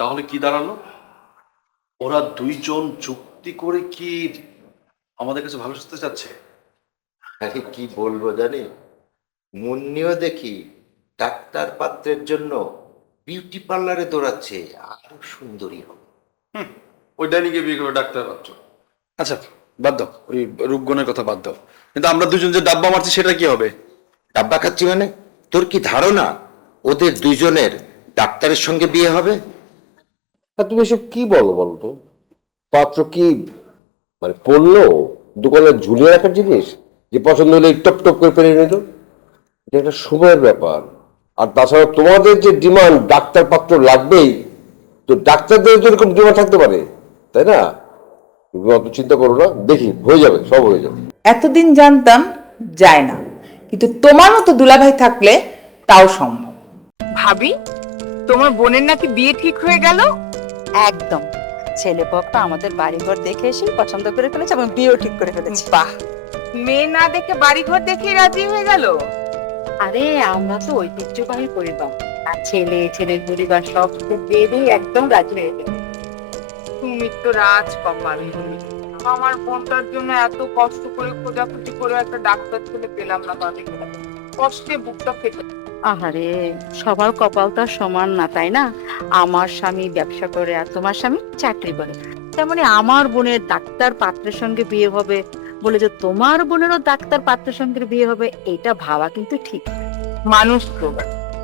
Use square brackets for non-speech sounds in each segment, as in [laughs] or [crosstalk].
দাঁড়াল? ওরা দুইজন যুক্তি করে কি আমাদের কাছে ভালো সাজতে চাচ্ছে? আরে কি বলব জানি? মুন্নিও দেখি ডাক্তার পাত্রের জন্য বিউটি পার্লারে দৌড়াচ্ছে আরও সুন্দরী হবে। ওই ডাইনিকে বিয়ে করে ডাক্তার পাত্র। আচ্ছা বাদ দাও ওই রূপগণের কথা বাদ দাও। কিন্তু আমরা দুজন যে ডাব্বা মারছি সেটা কি হবে? ডাব্বা খাচ্ছি মানে? তোর কি ধারণা ওদের দুজনের ডাক্তারের সঙ্গে বিয়ে হবে? আর তুমি এসব কি বলো বলতো পাত্র কি মানে পড়ল দোকানে ঝুলিয়ে রাখার জিনিস? যে পছন্দ হলে টপ টপ করে পেরে নিল? এটা একটা সময়ের ব্যাপার। আর তাছাড়া তোমাদের যে ডিমান্ড ডাক্তার পাত্র লাগবেই তো ডাক্তারদের তো এরকম ডিমান্ড থাকতে পারে তাই না? তুমি অত চিন্তা করো না দেখি হয়ে যাবে সব হয়ে যাবে। এতদিন জানতাম যায় না কিন্তু তোমার মতো দুলাভাই থাকলে তাও সম্ভব। ভাবি তোমার বোনের নাকি বিয়ে ঠিক হয়ে গেল? একদম। ছেলে পক্ষ আমাদের বাড়িঘর দেখে এসে পছন্দ করে ফেলেছে এবং বিয়েও ঠিক করে ফেলেছে। বাহ! মেয়ে না দেখে বাড়িঘর দেখে রাজি হয়ে গেল? আরে আমরা তো ঐতিহ্যবাহী পরিবার। আর ছেলে ছেলের পরিবার সব বেরিয়ে একদম রাজি হয়ে গেছে তুমি তো রাজ কপাল আমার বোনটার জন্য এত কষ্ট করে খোঁজাখুঁজি করে একটা ডাক্তার ছেলে পেলাম না তাদের কষ্টে বুকটা ফেটে আহারে সবার কপাল তো সমান না তাই না? আমার স্বামী ব্যবসা করে আর তোমার স্বামী চাকরি করে। তেমনি আমার বোনের ডাক্তার পাত্রের সঙ্গে বিয়ে হবে বলে যে তোমার বোনেরও ডাক্তার পাত্রের সঙ্গে বিয়ে হবে এটা ভাবা কিন্তু ঠিক। মানুষ তো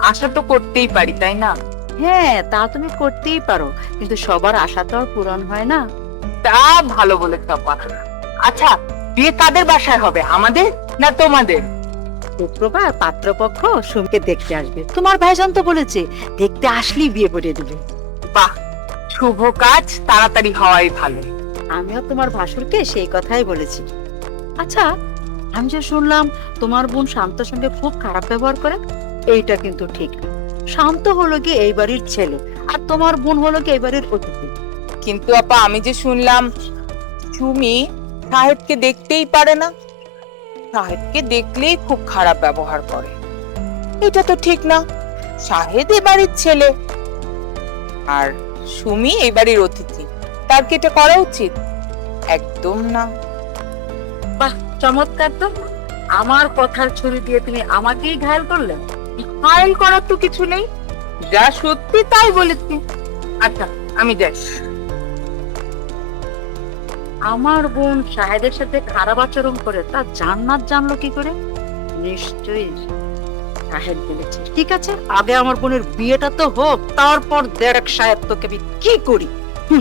আশা তো করতেই পারি তাই না? হ্যাঁ তা তুমি করতেই পারো কিন্তু সবার আশা তো আর পূরণ হয় না। তা ভালো বলে কাপা আচ্ছা বিয়ে কাদের বাসায় হবে আমাদের না তোমাদের? শুক্রবার পাত্রপক্ষ সুমকে দেখতে আসবে। তোমার ভাইজান তো বলেছে দেখতে আসলেই বিয়ে পড়িয়ে দিবে। বাহ শুভ কাজ তাড়াতাড়ি হওয়াই ভালো। আমিও তোমার ভাসুরকে সেই কথাই বলেছি। আচ্ছা আমি যে শুনলাম তোমার বোন শান্তর সঙ্গে খুব খারাপ ব্যবহার করে এইটা কিন্তু ঠিক। শান্ত হলো কি এই বাড়ির ছেলে আর তোমার বোন হলো কি এই বাড়ির অতিথি। কিন্তু আপা আমি যে শুনলাম সুমি সাহেবকে দেখতেই পারে না। সাহেবকে দেখলেই খুব খারাপ ব্যবহার করে। এটা তো ঠিক না। সাহেব এ বাড়ির ছেলে। আর সুমি এই বাড়ির অতিথি। তার কি এটা করা উচিত? একদম না। বাহ, চমৎকার তো। আমার কথার ছুরি দিয়ে তুমি আমাকেই ঘায়ল করলে? ফাইল করার তো কিছু নেই। যা সত্যি তাই বলেছি। আচ্ছা আমি যাই। আমার বোন শাহেদের সাথে খারাপ আচরণ করে, তা জান্নাত জানলো কি করে? নিশ্চয়ই সাহেব বলেছে। ঠিক আছে, আগে আমার বোনের বিয়েটা তো হোক, তারপর দেখ সাহেব তোকে আমি কি করি। হুম।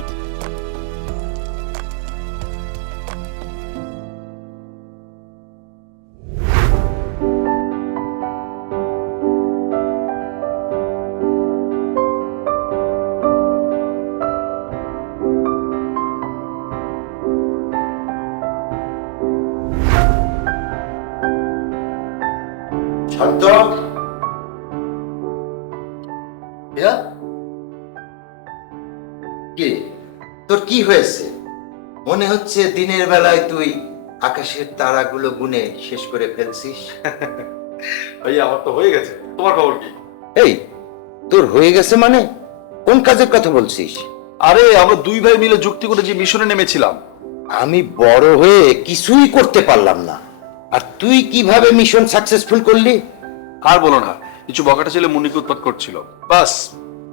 হয়েছে? মনে হচ্ছে দিনের বেলায় তুই আকাশের তারাগুলো গুনে শেষ করে ফেলছিস। [laughs] ভাইয়া আমার তো হয়ে গেছে। তোমার খবর কি? এই তোর হয়ে গেছে মানে? কোন কাজের কথা বলছিস? আরে আমরা দুই ভাই মিলে যুক্তি করে যে মিশনে নেমেছিলাম। আমি বড় হয়ে কিছুই করতে পারলাম না। আর তুই কীভাবে মিশন সাকসেসফুল করলি? আর বলো না কিছু বকাটা ছেলে মুনিকে উৎপাত করছিল। বাস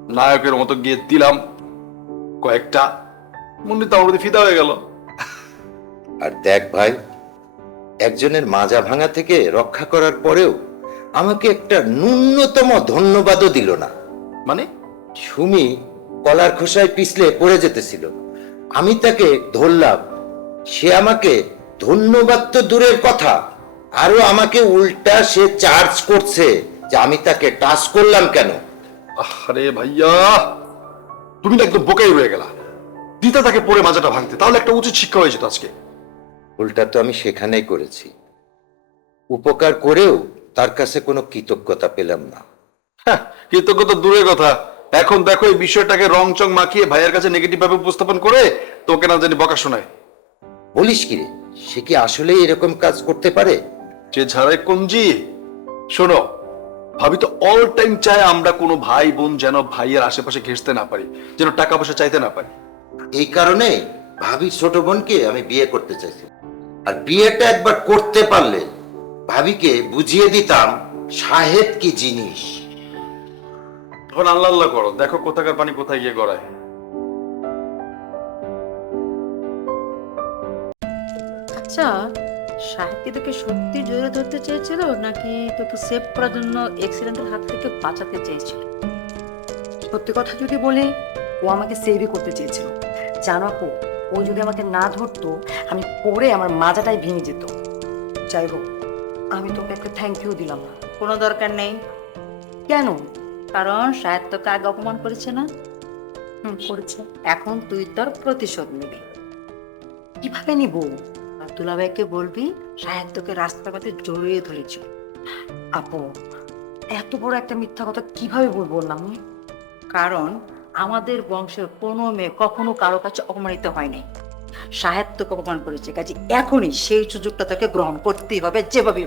নায়কের মতো গিয়ে দিলাম কয়েকটা মুন্নি তো আমার প্রতি ফিদা হয়ে গেল। আর দেখ ভাই একজনের মাজা ভাঙা থেকে রক্ষা করার পরেও আমাকে একটা ন্যূনতম ধন্যবাদও দিল না। মানে? সুমি কলার খোসায় পিছলে পড়ে যেতেছিল। আমি তাকে ধরলাম। সে আমাকে ধন্যবাদ তো দূরের কথা আরও আমাকে উল্টা সে চার্জ করছে যে আমি তাকে টাচ করলাম কেন? আরে ভাইয়া তুমি না একদম বোকাই রয়ে গেলা। দিতা তাকে পড়ে মাজাটা ভাঙতে। তাহলে একটা উচিত শিক্ষা হয়ে যেত আজকে। উল্টা তো আমি সেখানেই করেছি। উপকার করেও তার কাছে কোনো কৃতজ্ঞতা পেলাম না। হ্যাঁ, কৃতজ্ঞতা দূরের কথা। এখন দেখো এই বিষয়টাকে রং চং মাখিয়ে ভাইয়ের কাছে নেগেটিভ ভাবে উপস্থাপন করে তোকে না জানি বকা শোনায়। বলিস কি রে? সে কি আসলেই এরকম কাজ করতে পারে? যে ঝাড়াই কঞ্জি শোনো ভাবি তো অল টাইম চায় আমরা কোনো ভাই বোন যেন ভাইয়ের আশেপাশে ঘেসতে না পারি যেন টাকা পয়সা চাইতে না পারি। এই কারণে ভাবি ছোট বোনকে আমি বিয়ে করতে চাইছি। আর বিয়েটা একবার করতে পারলে ভাবিকে বুঝিয়ে দিতাম সাহেব কি জিনিস। তখন আল্লাহ আল্লাহ করো দেখো কোথাকার পানি কোথায় গিয়ে গড়ায়। আচ্ছা সাহেব কি তোকে সত্যি জোরে ধরতে চেয়েছিল নাকি তোকে সেভ করার জন্য অ্যাক্সিডেন্টের হাত থেকে বাঁচাতে চেয়েছিল? সত্যি কথা যদি বলি ও আমাকে সেভই করতে চেয়েছিল। জানো আপু ও যদি আমাকে না ধরতো আমি পড়ে আমার মাজাটাই ভেঙে যেত। যাই হোক আমি তোকে একটা থ্যাংক ইউ দিলাম। না কোনো দরকার নেই। কেন? কারণ সাহেব তোকে আগে অপমান করেছে না? হুম করেছে। এখন তুই তোর প্রতিশোধ নিবি। কীভাবে নিব? আর দুলাভাইকে বলবি সাহেব তোকে রাস্তার পথে জড়িয়ে ধরেছিল আপু এত বড় একটা মিথ্যা কথা কীভাবে বলব না আমি কারণ আমাদের বংশের কোনো মেয়ে কখনো কারও কাছে অপমানিত হয়নি। সাহেব তোকে অপমান করেছে, কাজে এখনই সেই সুযোগটা তোকে গ্রহণ করতেই হবে যেভাবে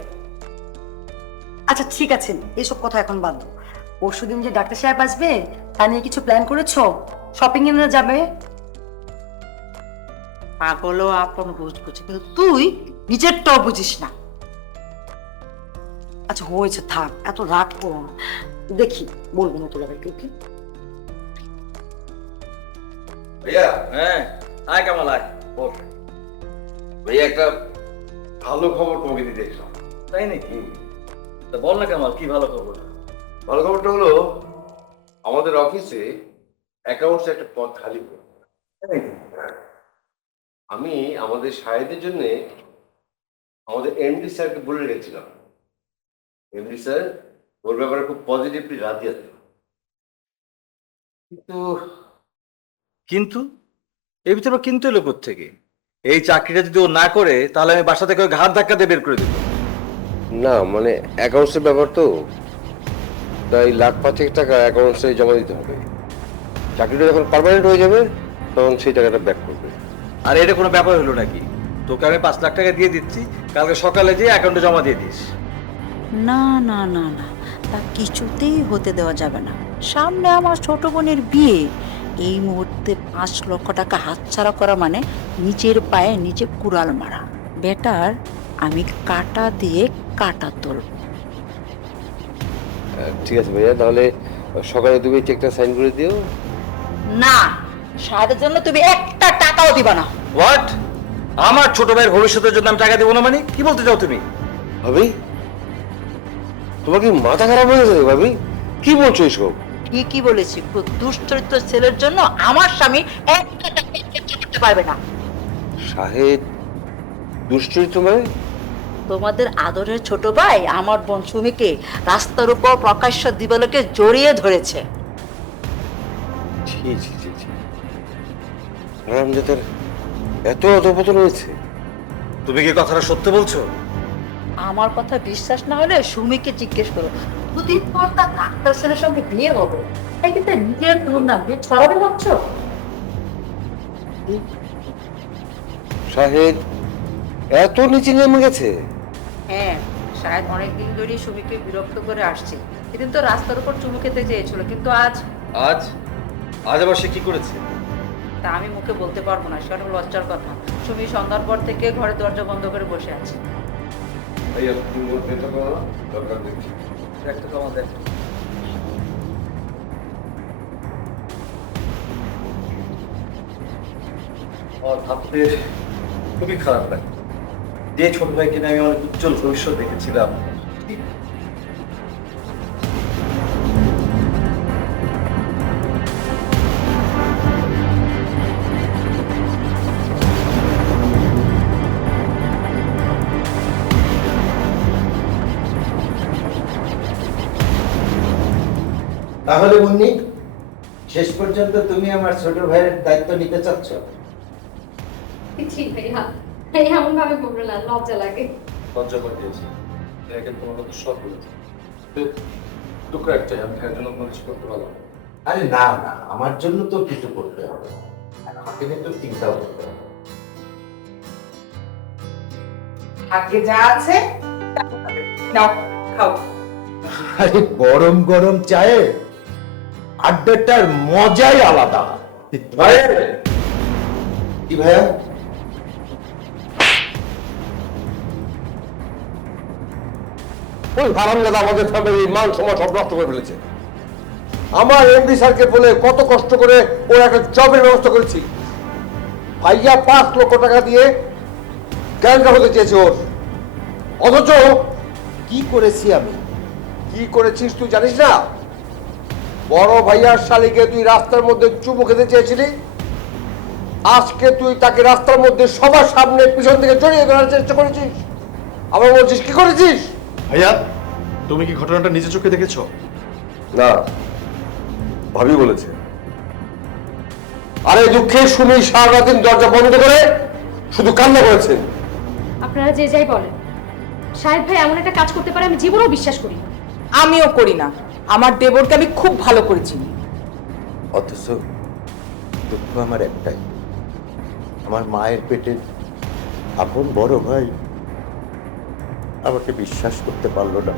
আচ্ছা ঠিক আছে, এসব কথা এখন বাদ দাও। পরশু দিন যে ডাক্তার সাহেব আসবে, তা নিয়ে কিছু প্ল্যান করেছ? শপিং এ না যাবে? পাগলও আপন বুঝ করছে, কিন্তু তুই নিজেরটাও বুঝিস না। আচ্ছা হয়েছে, থাক, এত রাগ করো না। দেখি, বলব না তোলা ভাইকে ভাইয়া? হ্যাঁ। আয় কামাল আয়। বল ভাইয়া একটা ভালো খবর তোমাকে দিতে দেখলাম তাই নাকি? তা বল না কামাল কি ভালো খবর? ভালো খবরটা হলো আমাদের অফিসে অ্যাকাউন্টসে একটা পদ খালি পড়ে। আমি আমাদের সাহেদের জন্য আমাদের এমডি স্যারকে বলে রেখেছিলাম। এমডি স্যার ওর ব্যাপারে খুব পজিটিভলি রাজি আছে কিন্তু কিন্তু এর ভিতরে কিন্তু এলো থেকে এই চাকরিটা যদি ও না করে তাহলে আমি বাসা থেকে ঘাট ধাক্কা দিয়ে বের করে দেবো। না মানে অ্যাকাউন্টসের ব্যাপার তো। তাই লাখ পাঁচেক টাকা অ্যাকাউন্টসে জমা দিতে হবে। চাকরিটা যখন পার্মানেন্ট হয়ে যাবে তখন সেই টাকাটা ব্যাক করবে। আর এটা কোনো ব্যাপার হলো নাকি? তোকে আমি পাঁচ লাখ টাকা দিয়ে দিচ্ছি কালকে সকালে যেয়ে অ্যাকাউন্টে জমা দিয়ে দিস। না না না না তা কিছুতেই হতে দেওয়া যাবে না। সামনে আমার ছোট বোনের বিয়ে। এই মুহূর্তে পাঁচ লক্ষ টাকা হাতছাড়া করা মানে নিচের পায়ে নিচে কুড়াল মারা। বেটার আমি কাটা দিয়ে কাটা তুলব ঠিক আছে ভাইয়া তাহলে সকালে তুমি চেকটা সাইন করে দিও। না সাদের জন্য তুমি একটা টাকাও দিবা না। হোয়াট আমার ছোট ভাইয়ের ভবিষ্যতের জন্য আমি টাকা দেবো না মানে? কি বলতে চাও তুমি? ভাবি তোমার কি মাথা খারাপ হয়ে গেছে ভাবি? কি বলছো এসব? ঠিকই বলেছি খুব দুশ্চরিত্র ছেলের জন্য আমার স্বামী একটা টাকা খরচা করতে পারবে না। শাহেদ দুশ্চরিত্র মানে? তোমাদের আদরের ছোট ভাই আমার বোন সুমিকে রাস্তার উপর প্রকাশ্য দিবালোকে জড়িয়ে ধরেছে। এত অধপতন হয়েছে। তুমি কি কথাটা সত্য বলছো? আমার কথা বিশ্বাস না হলে সুমিকে জিজ্ঞেস করো। দুদিন পর তার ডাক্তার ছেলের সঙ্গে বিয়ে হবে। তাই কিন্তু নিজের বিয়ে ছড়াবে ভাবছ? শাহেদ এত নিচে নেমে গেছে। হ্যাঁ শায়দ অনেকদিন ধরেই সুমিকে বিরক্ত করে আসছে। সেদিন তো রাস্তার উপর চুমু খেতে চেয়েছিল কিন্তু আজ? আজ? আজ আবার সে কি করেছে? তা আমি মুখে বলতে পারব না সেটা লজ্জার কথা। সুমি সন্ধ্যার পর থেকে ঘরের দরজা বন্ধ করে বসে আছে। ভাইয়া তুমি দরকার দেখছি তো আমাদের। আমার ভাবতে খুবই খারাপ লাগে। যে ছোট ভাইকে আমি অনেক উজ্জ্বল ভবিষ্যৎ দেখেছিলাম তাহলে মুন্নি শেষ পর্যন্ত তুমি আমার ছোট ভাইয়ের দায়িত্ব নিতে চাচ্ছ? জি ভাইয়া। এমন ভাবে বলব না লজ্জা লাগে। লজ্জা করে দিয়েছি। একে তোমার মতো সব বলেছি। টুকরো একটাই আমি এর জন্য কোনো কিছু করতে পারলাম না। আরে না না আমার জন্য তো কিছু করতে হবে। আর আমাকে নিয়ে তো চিন্তাও করতে হবে। ভাগ্যে যা আছে নাও খাও। আরে গরম গরম চায়ে আড্ডাটার মজাই আলাদা। কি ভাইয়া? ওই হারামজাদা আমাদের ফ্যামিলির মান সম্মান সব নষ্ট করে ফেলেছে। আমার এমডি স্যারকে বলে কত কষ্ট করে ওর একটা জবের ব্যবস্থা করেছি। ভাইয়া পাঁচ লক্ষ টাকা দিয়ে গ্যাংটা হতে চেয়েছে ওর। অথচ কি করেছি আমি? কি করেছিস তুই জানিস না? বড় ভাইয়ার শালিকে তুই রাস্তার মধ্যে চুমু খেতে চেয়েছিলি? আজকে তুই তাকে রাস্তার মধ্যে সবার সামনে পিছন থেকে জড়িয়ে ধরার চেষ্টা করেছিস? আবার বলছিস কি করেছিস? ভাইয়া তুমি কি ঘটনাটা নিজে চোখে দেখেছ? না ভাবি বলেছে। আরে দুঃখে সুমি সারাদিন দরজা বন্ধ করে শুধু কান্না করেছেন আপনারা যে যাই বলেন সাহেব ভাই এমন একটা কাজ করতে পারে আমি জীবনেও বিশ্বাস করি। আমিও করি না। আমার দেবরকে আমি খুব ভালো করে চিনি। অথচ দুঃখ আমার একটাই। আমার মায়ের পেটে আপন বড় ভাই আমাকে বিশ্বাস করতে পারল না।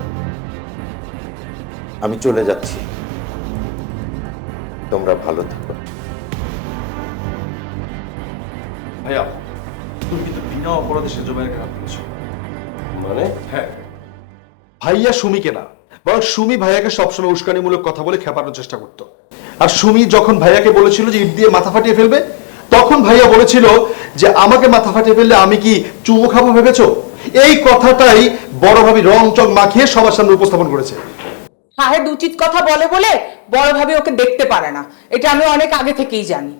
আমি চলে যাচ্ছি। তোমরা ভালো থেকো। ভাইয়া তুমি কিন্তু বিনা অপরাধে সেজো ভাইয়ের খারাপ করেছ। মানে? হ্যাঁ। ভাইয়া সুমিকে না। বরং সুমি ভাইয়াকে সবসময় উস্কানিমূলক কথা বলে খেপানোর চেষ্টা করতো। আর সুমি যখন ভাইয়াকে বলেছিল যে ইট দিয়ে মাথা ফাটিয়ে ফেলবে তখন ভাইয়া বলেছিল যে আমাকে মাথা ফাটিয়ে ফেললে আমি কি চুমু খাব ভেবেছো? এই কথাটাই বড় ভাবি রং চং মাখিয়ে সবার সামনে উপস্থাপন করেছে। সাহেব উচিত কথা বলে বলে বড় ভাবে ওকে দেখতে পারে না। এটা আমি অনেক আগে থেকেই জানি।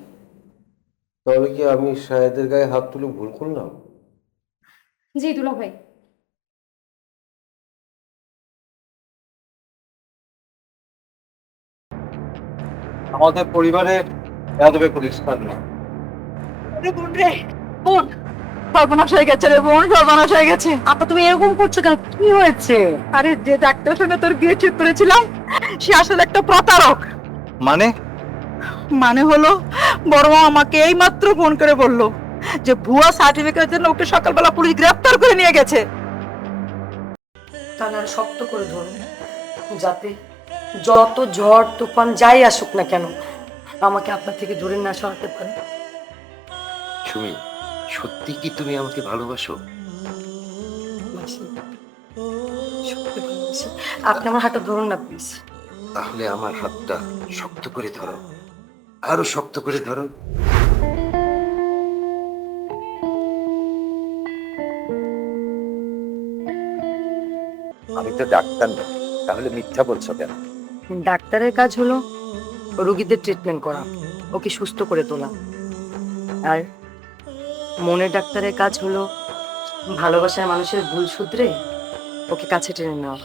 তবে কি আমি সাহেদের গায়ে হাত তুলে ভুল করলাম? জি দুলা ভাই আমাদের পরিবারে এতবে কোনো স্থান নেই। রে বোন রে বোন সর্বনাশ হয়ে গেছে রে বোন সর্বনাশ হয়ে গেছে। আপা তুমি এরকম করছ কেন? কি হয়েছে? আরে যে ডাক্তারের সঙ্গে তোর বিয়ে ঠিক করেছিলাম সে আসলে একটা প্রতারক। মানে? মানে হলো বড় মা আমাকে এই মাত্র ফোন করে বলল যে ভুয়া সার্টিফিকেটের জন্য ওকে সকালবেলা পুলিশ গ্রেফতার করে নিয়ে গেছে। শক্ত করে ধরুন যাতে যত ঝড় তুফান যাই আসুক না কেন আমাকে আপনার থেকে দূরে না সরাতে পারে। সুমি সত্যি কি তুমি আমাকে ভালোবাসো। আপনি আমার হাতটা ধরুন না প্লিজ। তাহলে আমার হাতটা শক্ত করে ধরো। আরও শক্ত করে ধরো। আমি তো ডাক্তার না তাহলে মিথ্যা বলছো কেন? ডাক্তারের কাজ হলো রোগীদের ট্রিটমেন্ট করা ওকে সুস্থ করে তোলা। আর মনের ডাক্তারের কাজ হলো ভালোবাসার মানুষের ভুল শুধরে ওকে কাছে টেনে নেওয়া।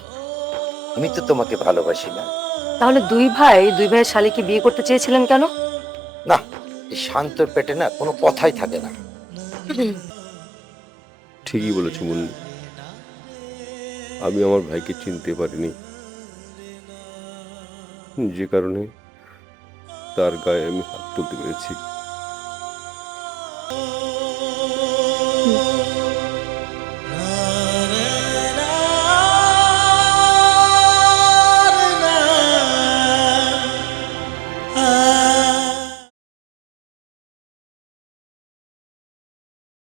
আমি তো তোমাকে ভালোবাসি না। তাহলে দুই ভাই দুই ভাইয়ের শালিকে বিয়ে করতে চেয়েছিলেন কেন? না এই শান্তর পেটে না কোনো কথাই থাকে না। ঠিকই বলেছ মুন্নি আমি আমার ভাইকে চিনতে পারিনি। যে কারণে তার গায়ে আমি হাত তুলতে পেরেছি।